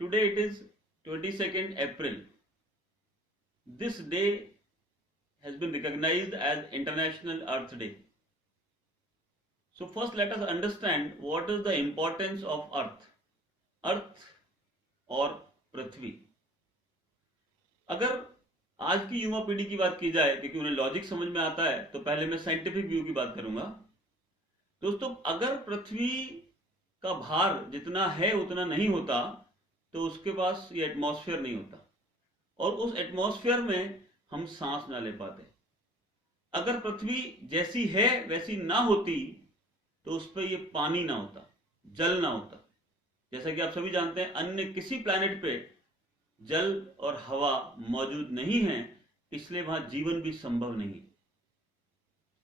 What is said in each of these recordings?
Today it is 22nd April. This day has been recognized as International Earth Day. So first let us understand what is the importance of Earth. Earth और पृथ्वी. अगर आज की युवा पीढ़ी की बात की जाए, क्योंकि उन्हें लॉजिक समझ में आता है, तो पहले मैं साइंटिफिक व्यू की बात करूंगा. दोस्तों, अगर पृथ्वी का भार जितना है उतना नहीं होता तो उसके पास ये एटमॉस्फेयर नहीं होता, और उस एटमॉस्फेयर में हम सांस ना ले पाते. अगर पृथ्वी जैसी है वैसी ना होती तो उस पर ये पानी ना होता, जल ना होता. जैसा कि आप सभी जानते हैं, अन्य किसी प्लैनेट पे जल और हवा मौजूद नहीं है, इसलिए वहां जीवन भी संभव नहीं.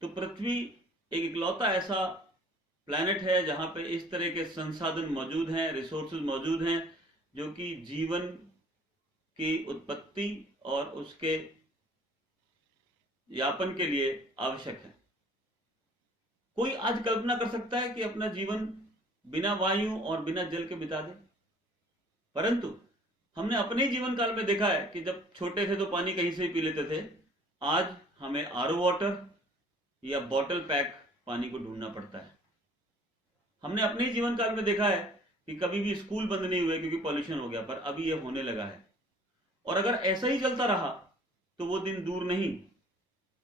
तो पृथ्वी एक इकलौता ऐसा प्लैनेट है जहां पे इस तरह के संसाधन मौजूद हैं, रिसोर्सेज मौजूद हैं, जो कि जीवन की उत्पत्ति और उसके यापन के लिए आवश्यक है. कोई आज कल्पना कर सकता है कि अपना जीवन बिना वायु और बिना जल के बिता दे? परंतु हमने अपने जीवन काल में देखा है कि जब छोटे थे तो पानी कहीं से ही पी लेते थे. आज हमें आरओ वाटर या बॉटल पैक पानी को ढूंढना पड़ता है. हमने अपने जीवन काल में देखा है कि कभी भी स्कूल बंद नहीं हुए क्योंकि पॉल्यूशन हो गया, पर अभी यह होने लगा है. और अगर ऐसा ही चलता रहा तो वो दिन दूर नहीं.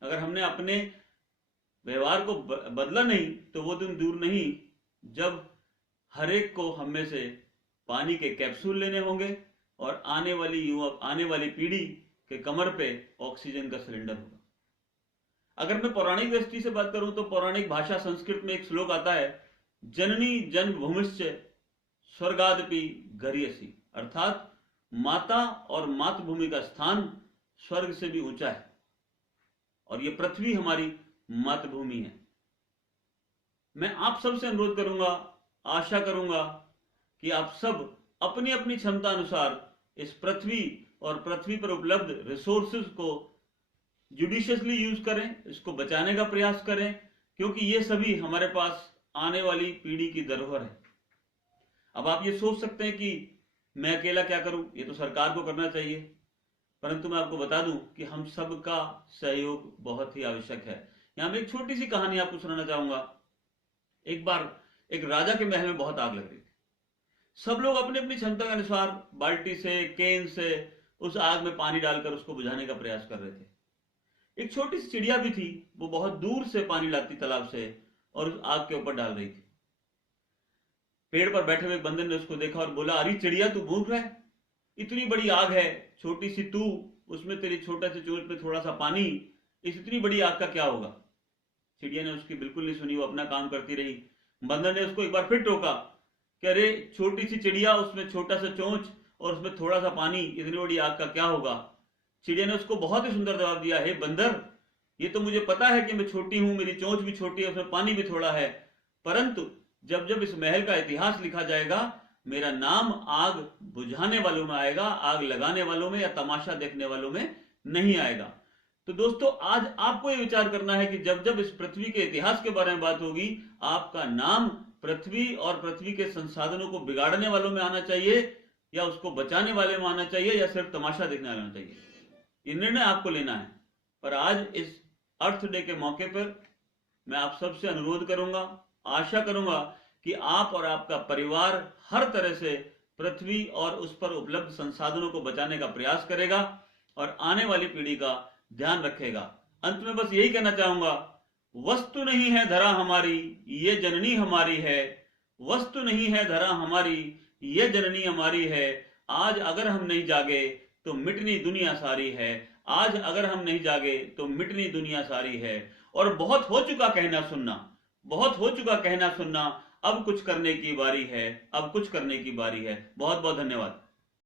अगर हमने अपने व्यवहार को बदला नहीं तो वो दिन दूर नहीं जब हर एक को हम में से पानी के कैप्सूल लेने होंगे और आने वाली पीढ़ी के कमर पे ऑक्सीजन का सिलेंडर होगा. अगर मैं पौराणिक दृष्टि से बात करूं तो पौराणिक भाषा संस्कृत में एक श्लोक आता है, जननी जन्मभूमिश्च स्वर्गादपि गरीयसी. अर्थात माता और मातृभूमि का स्थान स्वर्ग से भी ऊंचा है, और यह पृथ्वी हमारी मातृभूमि है. मैं आप सबसे अनुरोध करूंगा, आशा करूंगा कि आप सब अपनी अपनी क्षमता अनुसार इस पृथ्वी और पृथ्वी पर उपलब्ध रिसोर्सेज को जुडिशियसली यूज करें, इसको बचाने का प्रयास करें, क्योंकि ये सभी हमारे पास आने वाली पीढ़ी की धरोहर है. अब आप ये सोच सकते हैं कि मैं अकेला क्या करूं, ये तो सरकार को करना चाहिए. परंतु मैं आपको बता दूं कि हम सबका सहयोग बहुत ही आवश्यक है. यहां मैं एक छोटी सी कहानी आपको सुनाना चाहूंगा. एक बार एक राजा के महल में बहुत आग लग रही थी. सब लोग अपनी अपनी क्षमता के अनुसार बाल्टी से, केन से उस आग में पानी डालकर उसको बुझाने का प्रयास कर रहे थे. एक छोटी सी चिड़िया भी थी, वो बहुत दूर से पानी लाती तालाब से और उस आग के ऊपर डाल रही थी. पेड़ पर बैठे हुए बंदर ने उसको देखा और बोला, अरे चिड़िया, तू भूख रहा है? इतनी बड़ी आग है, छोटी सी तू, उसमें तेरी छोटा से चोंच में थोड़ा सा पानी, इस इतनी बड़ी आग का क्या होगा? चिड़िया ने उसकी बिल्कुल नहीं सुनी, वो अपना काम करती रही. बंदर ने उसको एक बार फिर टोका कि अरे छोटी सी चिड़िया, उसमें छोटा सा चोंच और उसमें थोड़ा सा पानी, इतनी बड़ी आग का क्या होगा? चिड़िया ने उसको बहुत ही सुंदर जवाब दिया, हे बंदर, ये तो मुझे पता है कि मैं छोटी हूं, मेरी चोंच भी छोटी है, उसमें पानी भी थोड़ा है, परंतु जब जब इस महल का इतिहास लिखा जाएगा, मेरा नाम आग बुझाने वालों में आएगा, आग लगाने वालों में या तमाशा देखने वालों में नहीं आएगा. तो दोस्तों, आज आपको यह विचार करना है कि जब जब इस पृथ्वी के इतिहास के बारे में बात होगी, आपका नाम पृथ्वी और पृथ्वी के संसाधनों को बिगाड़ने वालों में आना चाहिए, या उसको बचाने वाले में आना चाहिए, या सिर्फ तमाशा देखने वाले में चाहिए. ये निर्णय आपको लेना है. पर आज इस अर्थ डे के मौके पर मैं आप सबसे अनुरोध करूंगा, आशा करूंगा कि आप और आपका परिवार हर तरह से पृथ्वी और उस पर उपलब्ध संसाधनों को बचाने का प्रयास करेगा और आने वाली पीढ़ी का ध्यान रखेगा. अंत में बस यही कहना चाहूंगा, वस्तु नहीं है धरा हमारी, ये जननी हमारी है. वस्तु नहीं है धरा हमारी, ये जननी हमारी है. आज अगर हम नहीं जागे तो मिटनी दुनिया सारी है. आज अगर हम नहीं जागे तो मिटनी दुनिया सारी है. और बहुत हो चुका कहना सुनना, बहुत हो चुका कहना सुनना, अब कुछ करने की बारी है, अब कुछ करने की बारी है. बहुत बहुत धन्यवाद.